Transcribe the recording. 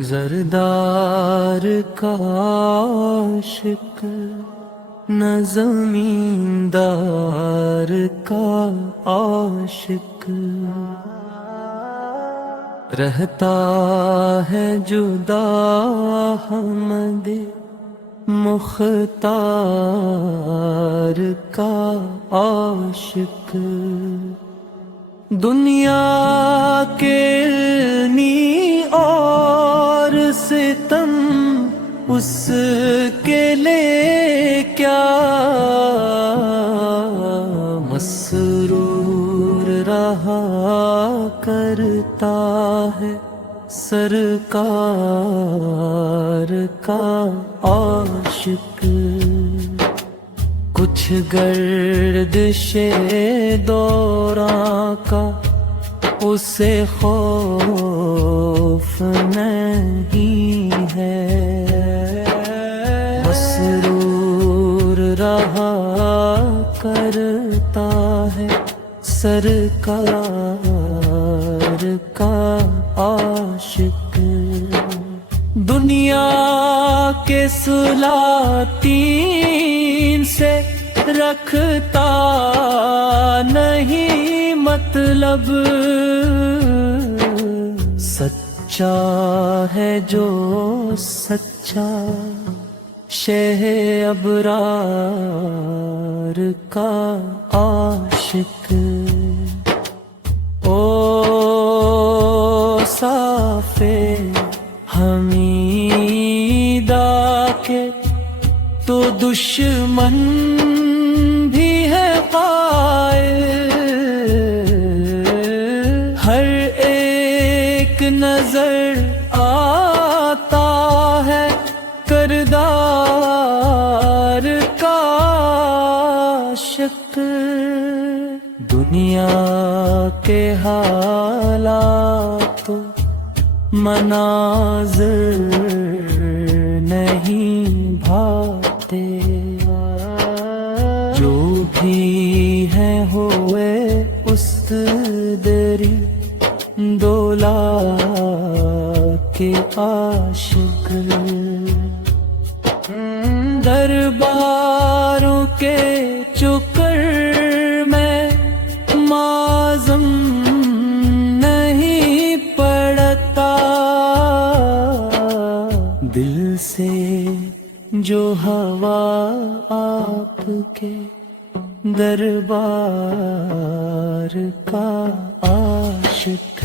زردار کا عاشق نہ زمیندار کا عاشق، رہتا ہے جدا حمد مختار کا عاشق۔ دنیا کے نی اور ستم اس کے لئے کیا، مسرور رہا کرتا ہے سرکار کا عاشق۔ کچھ گردش دوران کا اسے خوف نہیں ہے، مسرور رہا کرتا ہے سرکار کا عاشق۔ دنیا کے سلاطین سے رکھتا نہیں مطلب، سچا ہے جو سچا شہ ابرار کا عاشق۔ او صافے حمیدہ کے تو دشمن بھی ہے قائل، ہر ایک نظر آتا ہے کردار کا عاشق۔ دنیا کے حالات مناظر نہیں بھاتے، جو بھی ہیں ہوئے اس دری دولا کے عاشق۔ درباروں کے چکر میں معظم نہیں پڑتا، دل سے جو ہوا آپ کے دربار کا عاشق۔